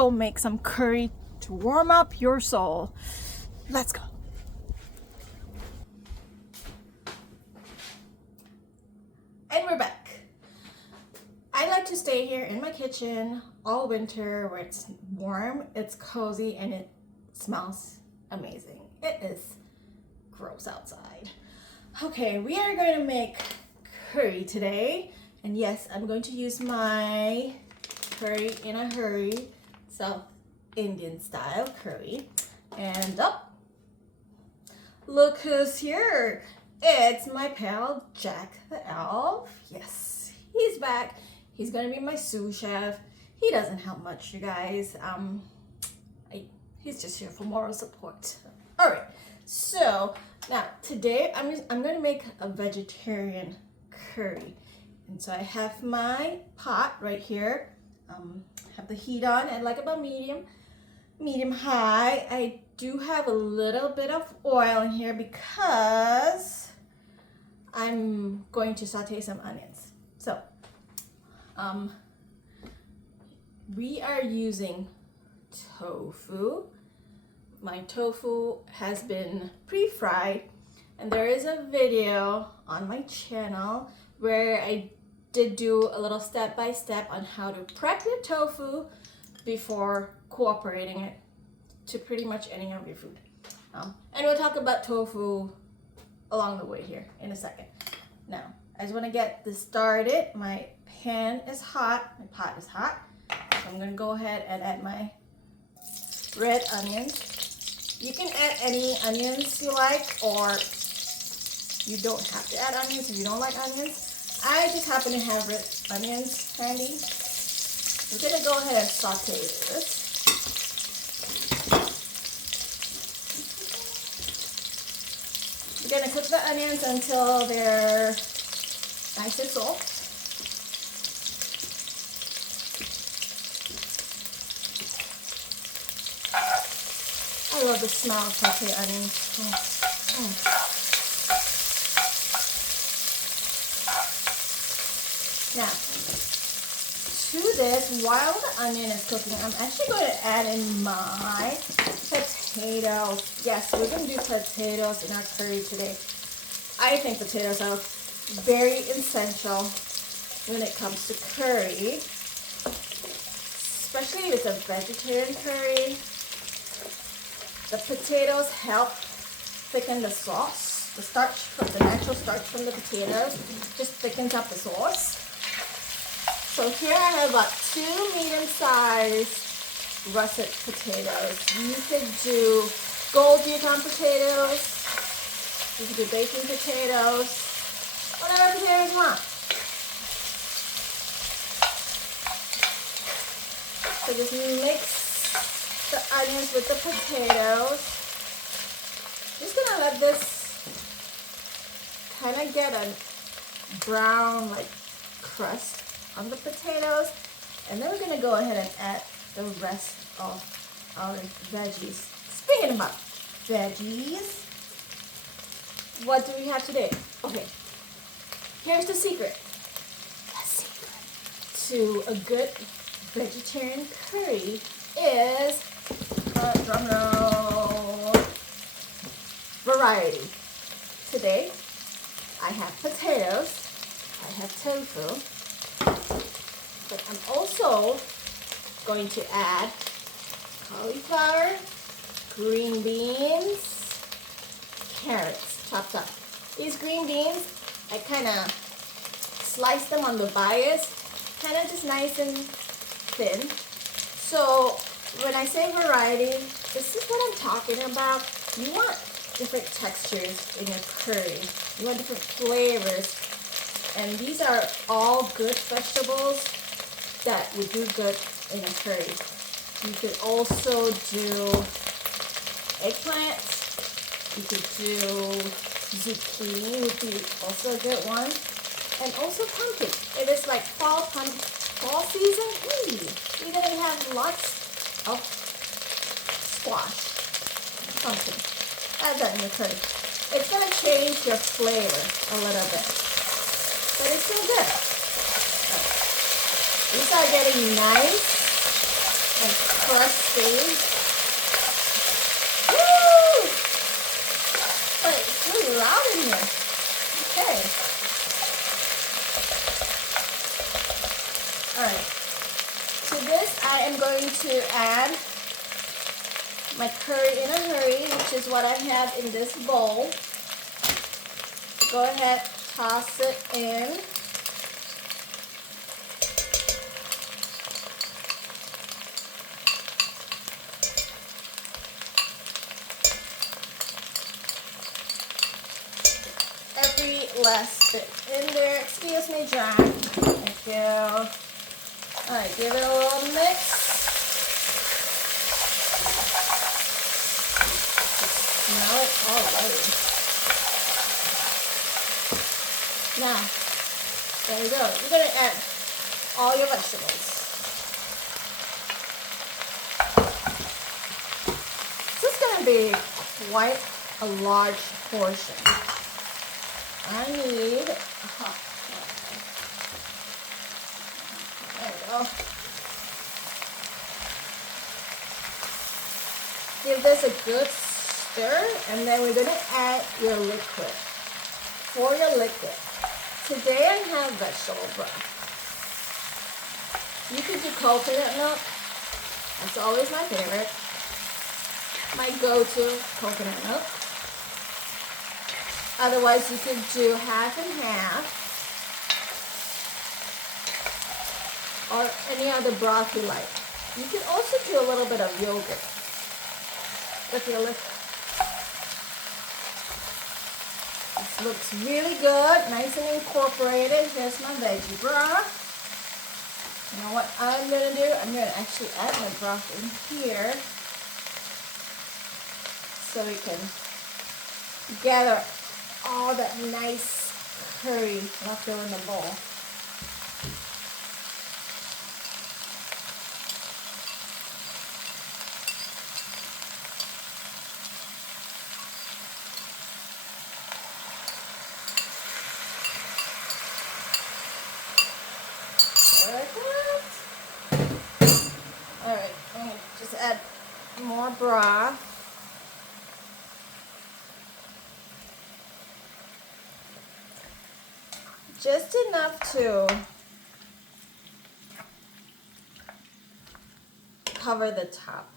go make some curry to warm up your soul. Let's go. And we're back. I like to stay here in my kitchen all winter where it's warm, it's cozy, and it smells amazing. It is gross outside. Okay, we are going to make curry today. And yes, I'm going to use my curry in a hurry, South Indian style curry. And look who's here. It's my pal Jack the Elf. Yes, he's back. He's gonna be my sous chef. He doesn't help much, you guys. He's just here for moral support. All right, so now today I'm gonna make a vegetarian curry. And so I have my pot right here. Have the heat on and like about medium high. I do have a little bit of oil in here because I'm going to saute some onions. So we are using tofu. My tofu has been pre-fried, and there is a video on my channel where I did do a little step-by-step on how to prep your tofu before cooperating it to pretty much any of your food. And we'll talk about tofu along the way here in a second. Now, I just want to get this started. My pan is hot, my pot is hot. So I'm gonna go ahead and add my red onions. You can add any onions you like, or you don't have to add onions if you don't like onions. I just happen to have red onions handy. We're gonna go ahead and saute this. We're gonna cook the onions until they're nice and soft. I love the smell of sauteed onions. Now, to this, while the onion is cooking, I'm actually going to add in my potatoes. Yes, we're going to do potatoes in our curry today. I think potatoes are very essential when it comes to curry, especially if it's a vegetarian curry. The potatoes help thicken the sauce. The starch, the natural starch from the potatoes just thickens up the sauce. So here I have about 2 medium-sized russet potatoes. You could do gold Yukon potatoes. You could do baking potatoes. Whatever potatoes you want. So just mix the onions with the potatoes. Just gonna let this kind of get a brown like crust on the potatoes, and then we're gonna go ahead and add the rest of our veggies. Speaking about veggies, what do we have today? Okay, here's the secret. The secret to a good vegetarian curry is drum roll, variety. Today I have potatoes, I have tofu, but I'm also going to add cauliflower, green beans, carrots chopped up. These green beans, I kind of slice them on the bias, kind of just nice and thin. So when I say variety, this is what I'm talking about. You want different textures in your curry. You want different flavors. And these are all good vegetables that would do good in a curry. You could also do eggplant. You could do zucchini, would be also a good one. And also pumpkin. It is like fall season. You're going to have lots of squash, pumpkin. Add that in your curry. It's going to change your flavor a little bit, but it's still good. These are getting nice and crusty. Woo! But it's really loud in here. Okay. Alright. To this I am going to add my curry in a hurry, which is what I have in this bowl. Go ahead, toss it in. Every last bit in there. Excuse me, John. Thank you. Alright, give it a little mix. Smell it already. Now, there you go. You're going to add all your vegetables. This is going to be quite a large portion. I need, there we go. Give this a good stir, and then we're going to add your liquid. For your liquid, today I have vegetable broth. You could do coconut milk. That's always my favorite. My go-to coconut milk. Otherwise, you could do half and half, or any other broth you like. You can also do a little bit of yogurt with your liquid. This looks really good, nice and incorporated. Here's my veggie broth. You know what I'm going to do? I'm going to actually add my broth in here so we can gather all that nice curry left over in the bowl. Alright, I'm going to just add more broth. Just enough to cover the top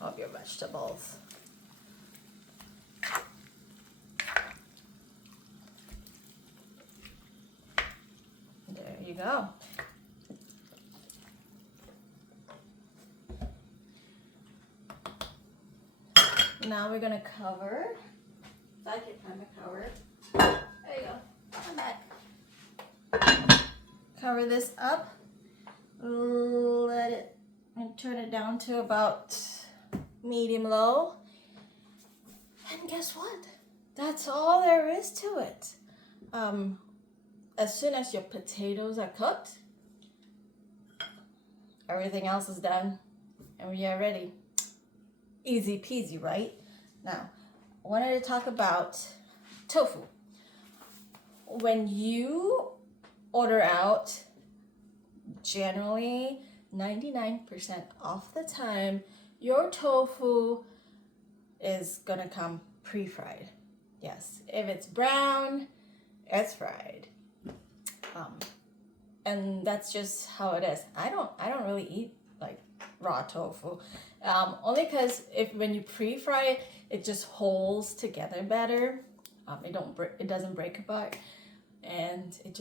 of your vegetables. There you go. Now we're going to cover. If I can find the cover. There you go. I'm back. Cover this up. Let it, and turn it down to about medium low. And guess what? That's all there is to it. As soon as your potatoes are cooked, everything else is done and we are ready. Easy peasy, right? Now, I wanted to talk about tofu. When you order out, generally 99% of the time, your tofu is gonna come pre-fried. Yes, if it's brown, it's fried. And that's just how it is. I don't really eat like raw tofu, only because when you pre-fry it, it just holds together better. It doesn't break apart, and it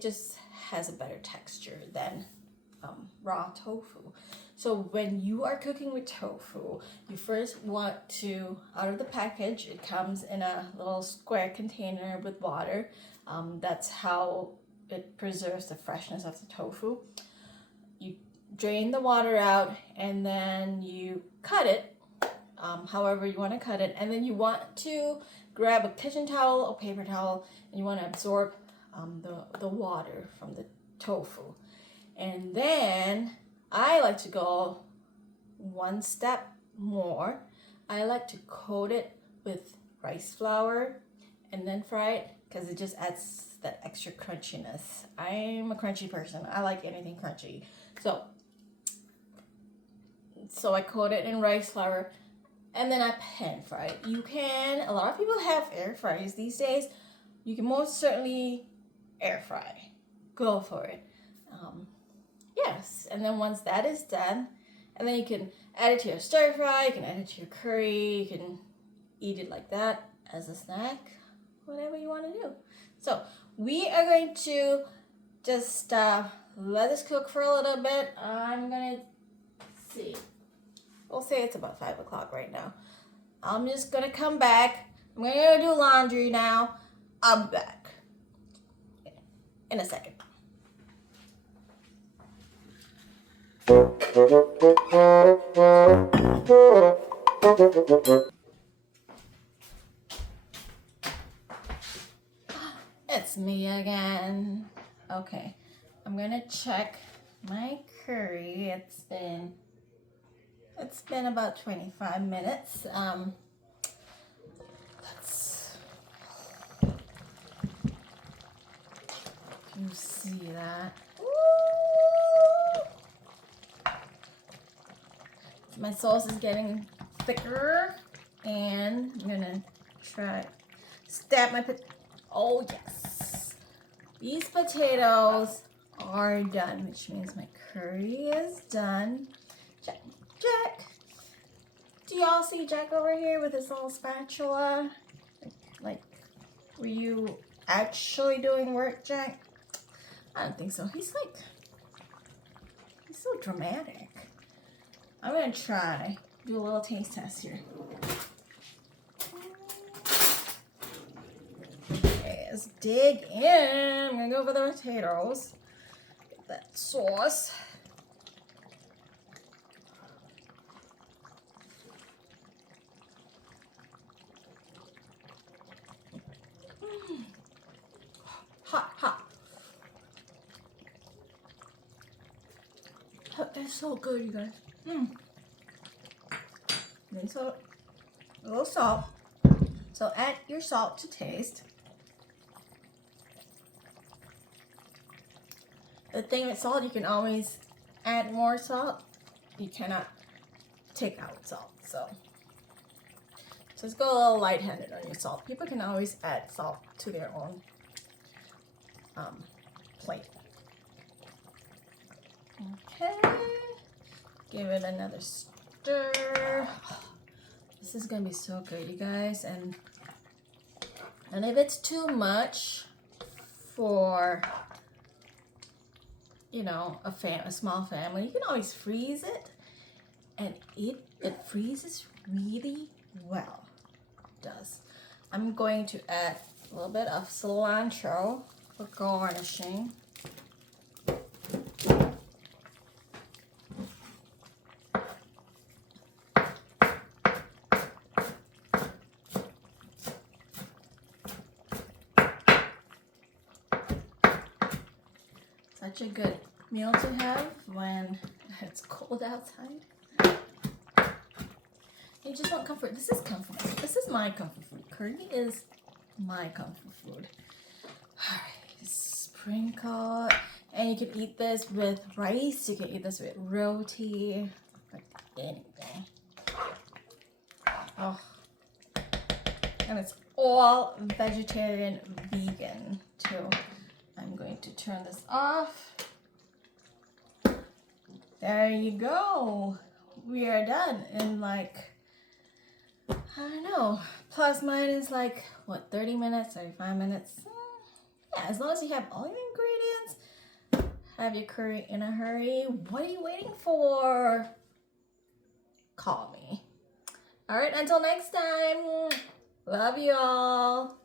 just has a better texture than raw tofu. So when you are cooking with tofu, you first want to, out of the package, it comes in a little square container with water. That's how it preserves the freshness of the tofu. You drain the water out and then you cut it however you want to cut it, and then you want to grab a kitchen towel or paper towel and you want to absorb the water from the tofu. And then I like to go one step more. I like to coat it with rice flour and then fry it because it just adds that extra crunchiness. I'm a crunchy person. I like anything crunchy. So So I coat it in rice flour and then I pan fry it. You can, a lot of people have air fryers these days. You can most certainly air fry. Go for it. Yes, and then once that is done, and then you can add it to your stir fry, you can add it to your curry, you can eat it like that as a snack, whatever you want to do. So we are going to just let this cook for a little bit. I'm gonna see. We'll say it's about 5 o'clock right now. I'm just gonna come back. I'm gonna go do laundry now. I'll be back in a second. It's me again. Okay, I'm gonna check my curry. It's been about 25 minutes. Let's you see that. Woo! My sauce is getting thicker, and I'm gonna try stab my oh yes, these potatoes are done, which means my curry is done. Jack, do y'all see Jack over here with his little spatula? Like, were you actually doing work, Jack? I don't think so. He's so dramatic. I'm gonna try, do a little taste test here. Okay, let's dig in. I'm gonna go over the potatoes. Get that sauce. Hot, hot. That's so good, you guys. And so, a little salt. So add your salt to taste. The thing with salt, you can always add more salt. You cannot take out salt. So just go a little light-handed on your salt. People can always add salt to their own plate. Okay, give it another stir. This is gonna be so good, you guys. And if it's too much for, you know, a small family, you can always freeze it and it freezes really well. It does. I'm going to add a little bit of cilantro for garnishing. Such a good meal to have when it's cold outside. You just want comfort. This is comfort. This is my comfort food. Curry is my comfort food. Alright, sprinkle. And you can eat this with rice. You can eat this with roti. Like anything. Oh. And it's all vegetarian, vegan too. I'm going to turn this off. There you go. We are done in like, I don't know, plus minus like, what, 30 minutes, 35 minutes? Yeah, as long as you have all your ingredients, have your curry in a hurry. What are you waiting for? Call me. All right, until next time. Love you all.